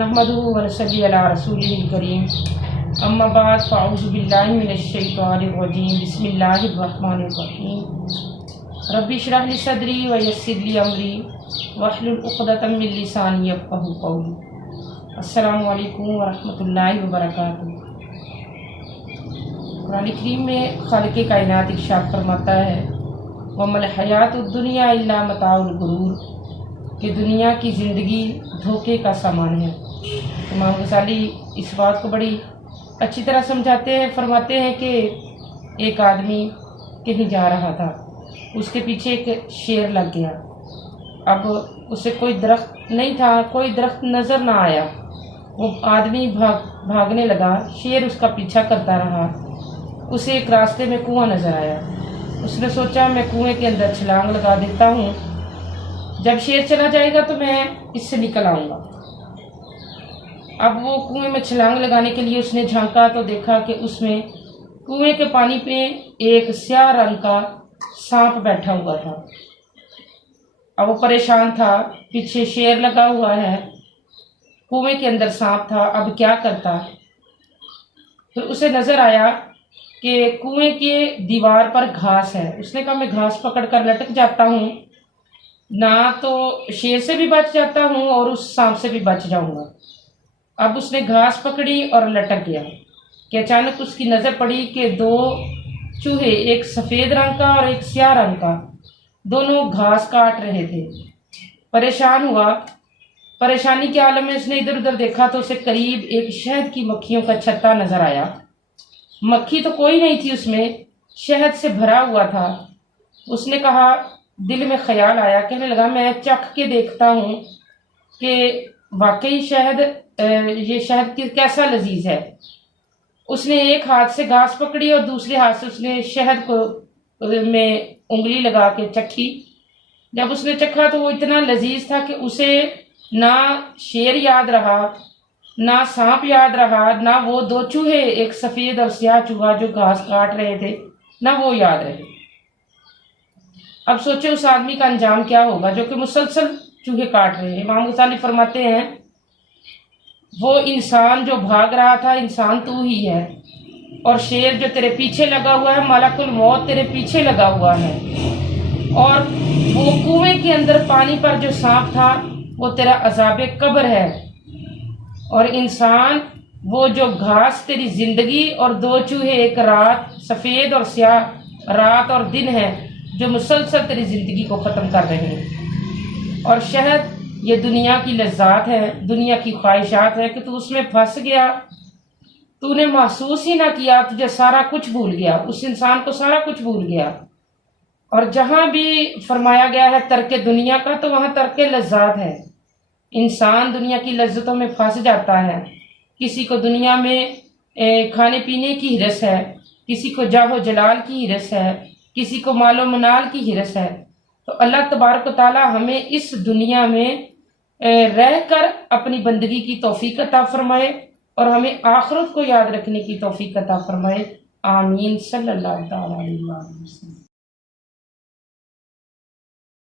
नहमदुहु व नसल्ली अला रसूलिहिल करीम अम्मा बाद फ़अऊज़ु बिल्लाहि मिनश शैतानिर रजीम बिस्मिल्लाहिर रहमानिर रहीम रब्बि इश्रह ली सदरी व यस्सिर ली अमरी वहलुल उक़दतम मिन लिसानी यफ़क़हू क़ौली। अस्सलामु अलैकुम व रहमतुल्लाहि व बरकातुहू। कुरान करीम में खालिक़ कायनात इरशाद फरमाता है वमल हयातुद दुनिया इल्ला मताउल गुरूर, कि दुनिया की ज़िंदगी धोखे का सामान है। इमाम गज़ाली इस बात को बड़ी अच्छी तरह समझाते हैं। फरमाते हैं कि एक आदमी कहीं जा रहा था, उसके पीछे एक शेर लग गया। अब उसे कोई दरख्त नहीं था, कोई दरख्त नज़र ना आया। वो आदमी भागने लगा, शेर उसका पीछा करता रहा। उसे एक रास्ते में कुआं नज़र आया। उसने सोचा मैं कुएं के अंदर छलांग लगा देता हूँ, जब शेर चला जाएगा तो मैं इससे निकल आऊँगा। अब वो कुएं में छलांग लगाने के लिए उसने झांका तो देखा कि उसमें कुएं के पानी पे एक स्याह रंग का सांप बैठा हुआ था। अब वो परेशान था, पीछे शेर लगा हुआ है, कुएं के अंदर सांप था, अब क्या करता। फिर उसे नज़र आया कि कुएं के दीवार पर घास है। उसने कहा मैं घास पकड़कर लटक जाता हूँ, ना तो शेर से भी बच जाता हूँ और उस सांप से भी बच जाऊँगा। अब उसने घास पकड़ी और लटक गया कि अचानक उसकी नज़र पड़ी कि दो चूहे, एक सफ़ेद रंग का और एक स्याह रंग का, दोनों घास काट रहे थे। परेशान हुआ, परेशानी के आलम में उसने इधर उधर देखा तो उसे करीब एक शहद की मक्खियों का छत्ता नज़र आया। मक्खी तो कोई नहीं थी उसमें, शहद से भरा हुआ था। उसने कहा, दिल में ख्याल आया, कहने लगा मैं चख के देखता हूँ कि वाकई शहद, ये शहद कैसा लजीज है। उसने एक हाथ से घास पकड़ी और दूसरे हाथ से उसने शहद को में उंगली लगा के चखी। जब उसने चखा तो वो इतना लजीज था कि उसे ना शेर याद रहा, ना सांप याद रहा, ना वो दो चूहे, एक सफ़ेद और स्याह चूहा जो घास काट रहे थे, ना वो याद रहे। अब सोचे उस आदमी का अंजाम क्या होगा जो कि मुसलसल चूहे काट रहे हैं। इमाम गज़ाली फरमाते हैं वो इंसान जो भाग रहा था, इंसान तू ही है, और शेर जो तेरे पीछे लगा हुआ है, मलकुल मौत तेरे पीछे लगा हुआ है, और वो कुएं के अंदर पानी पर जो सांप था वो तेरा अज़ाबे कब्र है, और इंसान वो जो घास तेरी ज़िंदगी, और दो चूहे एक रात, सफ़ेद और स्याह रात और दिन है जो मुसलसल तेरी ज़िंदगी को ख़त्म कर रहे हैं। और शहद ये दुनिया की लज्जात है, दुनिया की ख्वाहिशात है कि तू उसमें फंस गया, तूने महसूस ही ना किया, तुझे सारा कुछ भूल गया, उस इंसान को सारा कुछ भूल गया। और जहाँ भी फरमाया गया है तर्क दुनिया का, तो वहाँ तर्क लज्जात है। इंसान दुनिया की लज्जतों में फंस जाता है। किसी को दुनिया में खाने पीने की हिरस है, किसी को जाहो जलाल की हिरस है, किसी को मालो मनाल की हिरस है। तो अल्लाह तबारक व तआला हमें इस दुनिया में रहकर अपनी बंदगी की तौफीक अता फरमाए और हमें आखिरत को याद रखने की तौफीक अता फरमाए। आमीन सल्लल्लाहु अलैहि वसल्लम।